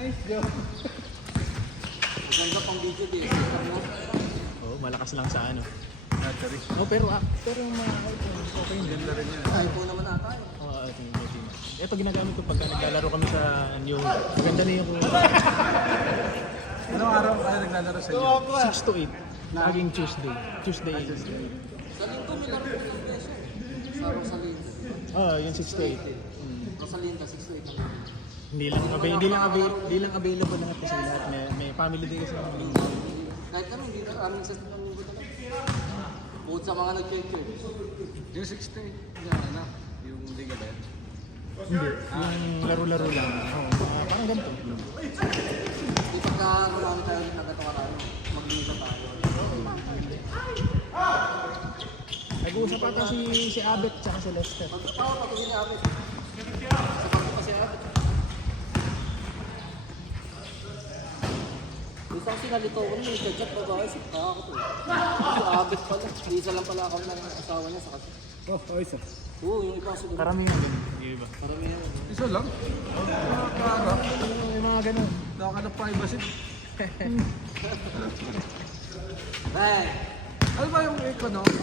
Nice job. Maganda pang video din. Oo, malakas lang sa ano. Battery. Oh, pero yung mga okay yun. Ganda rin yan. Ay, po naman ata eh. Oo, tingin. Ito ginagamit ko pagka naglalaro kami sa New. Maganda na yung Anong araw kayo naglalaro sa inyo? 6 to 8. Laging Tuesday. Tuesday. Salinto, may laro ko ng beso. Sa Rosalinda. Yung 6 to 8. Rosalinda, 6 to 8 ang Hindi lang available lahat kasi lahat may family day kasi naman. kahit kami, hindi na aming sa linggo talaga. Bukod sa mga nag-check-check. Yung 68, yung ano, yung liga ba yan? Hindi. Yung laro-laro lang. Parang ganito. Di pagka gumamit tayo ulit ng gato karami, maglilipat tayo. Nag-uusap ata si Abet tsaka si Lester. Pagkatawa, patigil niya Abet. Sa pagkita pa si Abet. Isang sinalito ko nung chat babae, si Kakako. Si Abet pala. Isa lang pala ako ng asawa niya sa kasi. Oh, ayos ah. Oo, yung iba siguro. Karamihan ganun. Di ba? Paramihan. Isa lang? Nakakara. Yung mga ganun. Nakaka na privacy. Hey! Ano ba yung econo? Ano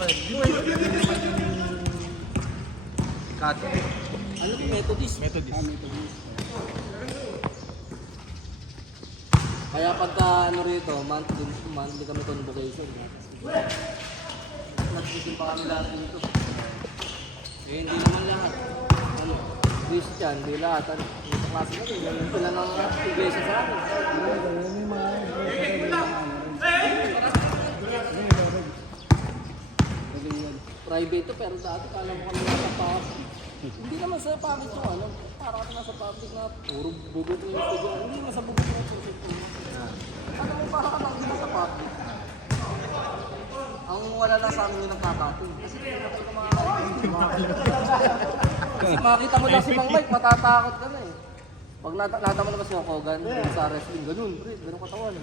ba yun? Di ba yung Kato? Ano yung Methodist? Methodist. Kaya pagka ano rito, monthly kami convocation. Nagsisim pa kami lahat dito. Eh, hindi naman lahat. Ano, Christian, hindi lahat. Ano, sa klase na rin, yung pila ng iglesia sa akin. Private to, pero dati kala mo kami nasa public. Hindi naman sa public yung ano, para kami nasa public na puro bugot yung studio. Hindi naman sa bugot yung studio. Ano mo para ka lang sa public? Ang wala lang sa amin yung nagtatato. Kasi kasi makita mo lang si Mang Mike, matatakot ka na eh. Pag nata mo naman si Hogan sa wrestling, ganun, pre, ganun katawan.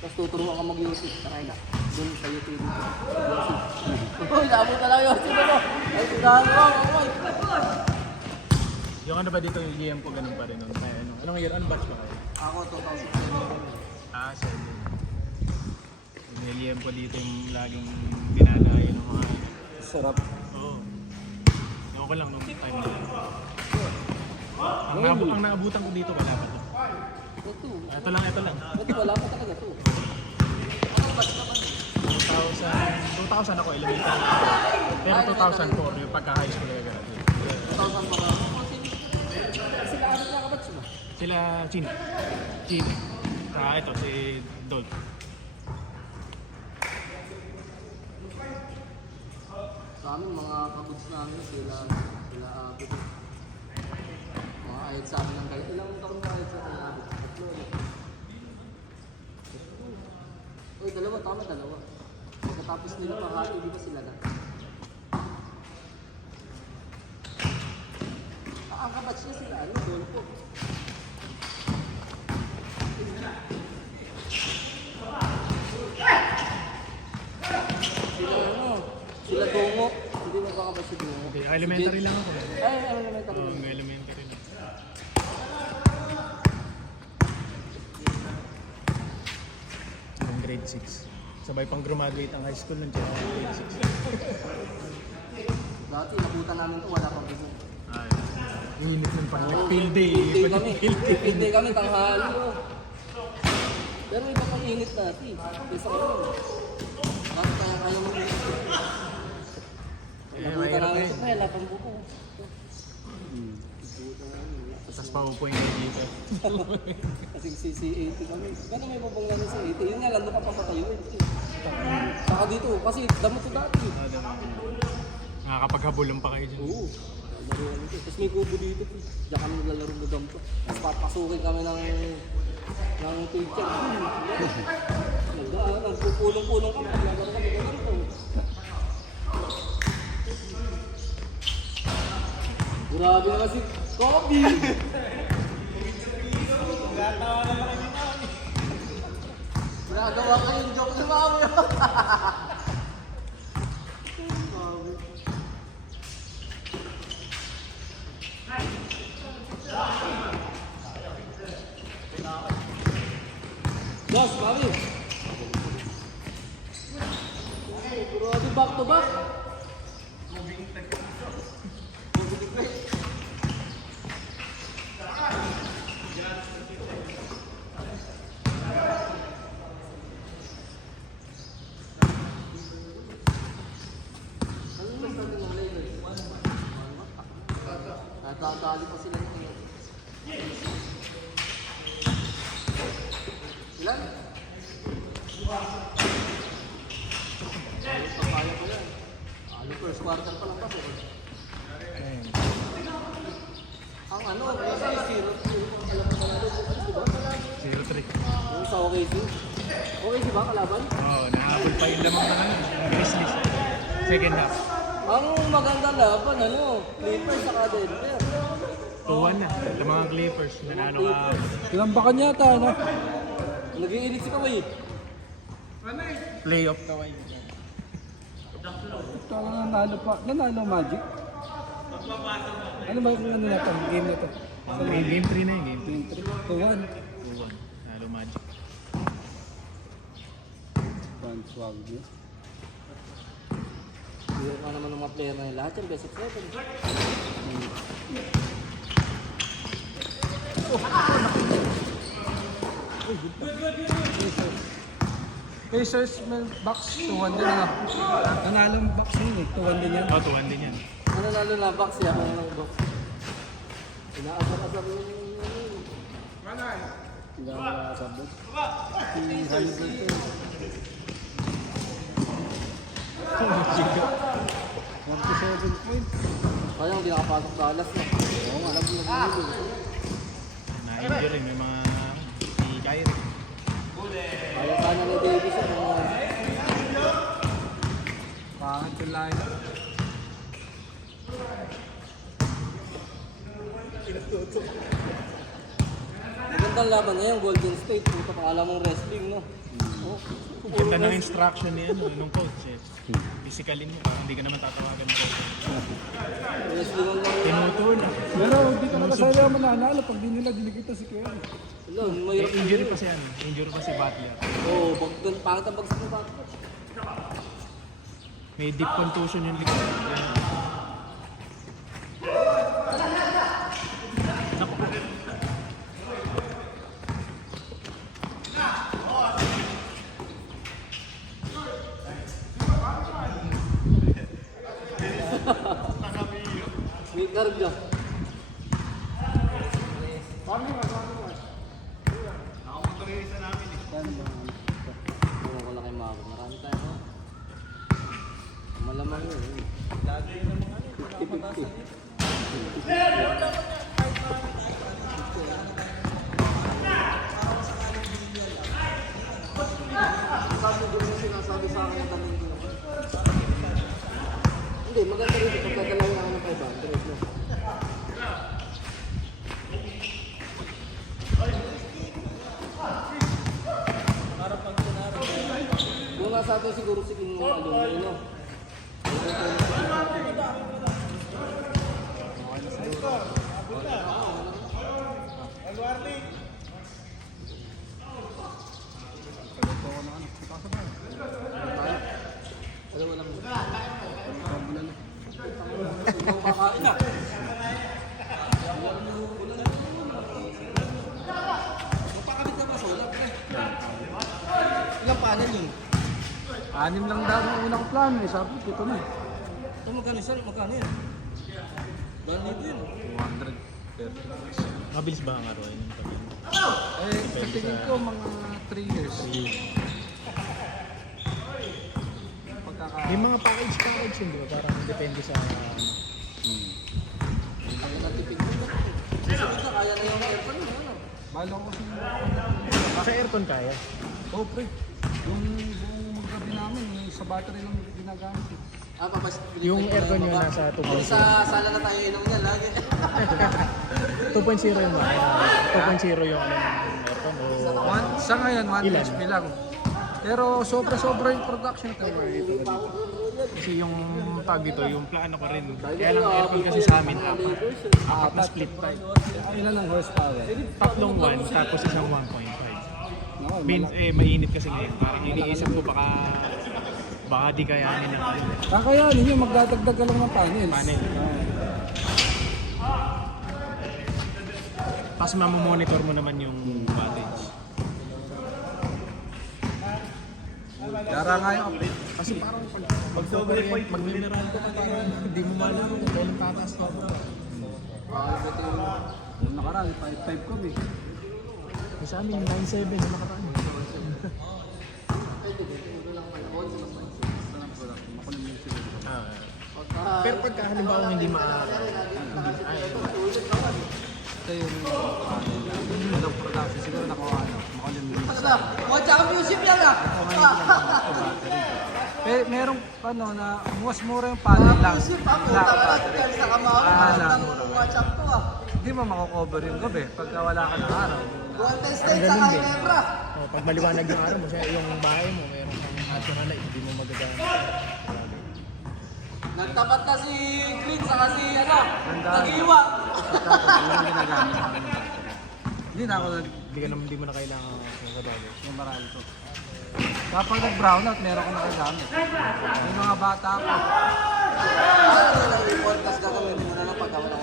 Tapos tuturuan ka mag-YouTube, takay na. Doon sa YouTube. Uy, nabot na lang YouTube mo. Ay, tinahan mo, Mang Mike. Yung ano ba dito yung GM ko ganun pa rin nun? Anong year? Anong batch ba kayo? Ako, 2007. 7. Yung GM ko dito yung laging binalayan ng mga... Sarap. Oo. Ewan ko lang nung time na yun. Ang naabutan ko dito wala pa to. Ito. Ito lang. Ito, wala pa talaga to. 2000 ako elementary. Pero 2004 yung pagka-high school kaya graduate. 2000 para. Sila ano na kabatch ba? Sila Chin. Ito si Dol. Sa amin, mga kabuts namin, sila abot. Mga ayot sa amin ng kayo. Ilang taon na ayot sa kanya abot? Tatlo. Uy, dalawa. Pagkatapos nila mahati, di ba sila na? Ang kabatch niya sila, ano, Dolpo. Sila Dongo. Hindi mo ba kabatch si Dongo? Okay, elementary lang ako. Ay, elementary lang. Elementary lang. Hanggang grade 6. Sabay pang graduate ang high school nun, tsaka grade 6. Dati, nabutan namin ito, wala pang bigo. Ay, init ng pang field day. Field day kami, tanghali. Oh. Pero iba pang init natin. Isa ko rin. Bakit kaya mo rin? Nabutan namin ito, wala pang buko. Tapos paupo yung dito. Kasi CC80 kami. Gano'n may babang namin sa 80. Yun nga lang, doon ka papatayo eh. Saka dito, kasi damo to dati. Nakakapaghabulan pa kayo dyan. Oo. Laruan ito. Tapos may kubo dito. Diyan kami naglalaro ng dampo. Tapos papasukin kami ng teacher. Nagpupulong-pulong kami. Naglalaro kami ganito. Grabe naman si Kobe! Nagawa ka yung joke sa mami. Grabe. Mami. Grabe, back to back. Natatali pa sila ngayon. Ilan? Papaya ko yan. Ano, first quarter pa lang kasi. Ayun. Ang ano, kasi 0-2. Alam mo na ito, diba? 0-3. Yung sa OKC. OKC ba kalaban? Oo, nahabol pa yung lamang naman yun. Ang Grizzlies. Second half. Ang magandang laban, ano, Clippers sa Denver. 2-1 na. Yung mga Clippers. Nanalo ka. Lambakan yata, ano? Nag-iinit si Kawhi. Playoff ka kayo. Ito ang nanalo pa. Nanalo Magic? Ano ba yung ano na ito? Game na ito? Game 3 na yun. Game Game 3. 2-1. 2-1. Nalo Magic. One swag niya. Hindi ka naman ng mga player na yun. Lahat yan, best of 7. Pacers box 2-1 din ano? Nanalong box yun eh. 2-1 din yan. Oo, 2-1 din yan. Ano lalo na box siya kung anong box. Inaasar-asar yung Hindi ako nakasabot. Si Halliburton ito. 47 points. Kaya hindi nakapasok sa alas na. Oo nga. Alam mo na Na-injure rin. May mga si Kyrie. kaya sana ni Davis ang mga... Pangit yung line. Magandang laban na yan, Golden State. Puta pa alam mong wrestling, no? Oh, Ganda ng instruction ni ano, nung coach eh. Physicalin mo, parang hindi ka naman tatawagan mo. wrestling ang lang. Tinutun. Pero hindi ka nakasaya mananalo pag di nila dinikita si Kerry. Hello, mahirap Injury pa si ano, injury pa si Butler. Oo, pangit ang bagsak ng bata. May deep contusion yung likod. Yan. Naku. May karga. Oo, wala kay Mako. Marami tayo. no? Malamang yun. 50-50. Sabi ko yung sinasabi sa akin ng tamin ko. Hindi, maganda rin ito. Pagkadalaw na ako ng 500. No? Kung nga sa atin siguro si King Alumni, no? Alam mo lang. Ibang kakain na. Magpakabit na ba solar, pre? Ilang panel yun? 6 lang daw ang unang plano eh. Sabi, ito na. Ito magkano isa? Magkano yun? Dahil dito yun. 200. Mabilis ba ang araw yun? Eh, sa tingin ko mga 3 years. May mga package yun, di ba? Parang depende sa... Ang natipid ko. Susunod na kaya na yung aircon mo. Ano? Balo ko si... Sa aircon kaya. Oh, pre. Yung buong maggabi namin, sa battery lang ginagamit. eh. Papas. Yung aircon nyo nasa 2.0. Kung sa sala na tayo inom niya lagi. 2.0 yun ba? 2.0 yung ano ng aircon o... Sa ngayon, 1 Ilan? HP lang. Pero sobra-sobra yung production ito. Kasi yung tag dito, yung plano ko rin. Kaya lang aircon kasi sa amin, apat na split type. Ilan ang horsepower? Tatlong 1, tapos isang 1.5. No? ako. Mainit kasi ngayon. Parang iniisip ko baka di kayanin ng Kakayanin nyo, magdadagdag ka lang ng panels. panel. Tapos mamomonitor mo naman yung wattage. Yara nga yung update. Kasi parang pag mag-mineral ko ka parang hindi mo malaman kung kailan tataas to. Yung nakaraan, 5.5 kami. Sa amin, 9.7 na nakaraan. Pero pagka halimbawa hindi Ito yung walang production. Siguro nakuha makulimlim. Watch out, music yan ah! Merong na mas mura yung panel lang. Music pa, Na puta ka battery. lang sa kamawa. lang. Watch out to ah. Hindi mo mako-cover yung gabi pagka wala ka ng araw. Golden State sa Kainebra. pag maliwanag yung araw mo, yung bahay mo, meron kang natural light, hindi mo magagamit. Nagtapat na si Clint sa kasi Ganda. nag-iwa. Yung ginagamit namin. Hindi na ako Hindi mo na kailangan sa bagay. yung marami ko. Kapag nag-brownout, meron ko nakagamit. Yung mga bata ko. Ano na lang yung podcast gagawin mo na lang pagka wala